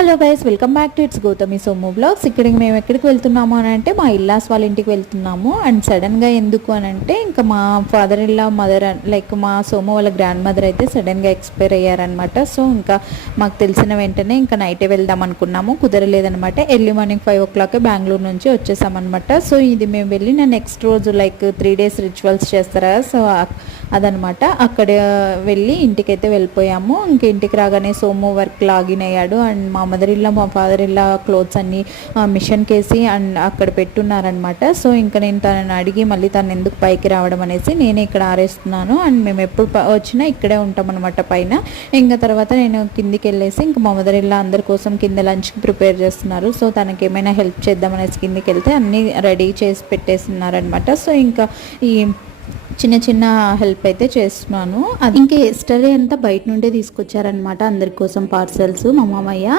Hello guys welcome back to it's Gautami Somu vlogs. ఇక్కడికి మేము ఎక్కడికి వెళ్తున్నాము అని అంటే మా ఇల్లాస్ వాళ్ళ ఇంటికి వెళ్తున్నాము. అండ్ సడన్గా ఎందుకు అని అంటే ఇంకా మా ఫాదర్ ఇల్లా మదర్ లైక్ మా సోము వాళ్ళ గ్రాండ్ మదర్ అయితే సడన్గా ఎక్స్పైర్ అయ్యారనమాట సో ఇంకా మాకు తెలిసిన వెంటనే ఇంకా నైటే వెళ్దాం అనుకున్నాము. కుదరలేదనమాట early morning five o'clock Bengaluru నుంచి వచ్చేసామన్నమాట. సో ఇది మేము వెళ్ళి నా నెక్స్ట్ రోజు లైక్ త్రీ డేస్ రిచువల్స్ చేస్తారా? సో అదనమాట అక్కడ వెళ్ళి ఇంటికైతే వెళ్ళిపోయాము. ఇంక ఇంటికి రాగానే సోము వర్క్ లాగిన్ అయ్యాడు. అండ్ మా మదర్ ఇల్లా మా ఫాదర్ ఇల్లా క్లోత్స్ అన్నీ మిషన్కి వేసి అండ్ అక్కడ పెట్టున్నారనమాట సో ఇంకా నేను తనని అడిగి మళ్ళీ తను ఎందుకు పైకి రావడం అనేసి నేనే ఇక్కడ ఆరేస్తున్నాను. అండ్ మేము ఎప్పుడు వచ్చినా ఇక్కడే ఉంటాం అనమాట పైన. ఇంకా తర్వాత నేను కిందికి వెళ్ళేసి ఇంకా మా మదర్ ఇల్లా అందరి కోసం కింద లంచ్కి ప్రిపేర్ చేస్తున్నారు. సో తనకి ఏమైనా హెల్ప్ చేద్దామనేసి కిందికి వెళ్తే అన్నీ రెడీ చేసి పెట్టేస్తున్నారనమాట సో ఇంకా ఈ చిన్న చిన్న హెల్ప్ అయితే చేస్తున్నాను. అది ఇంకా ఎస్టర్డే అంతా బయట నుండే తీసుకొచ్చారనమాట అందరి కోసం పార్సల్స్ మా మామయ్య.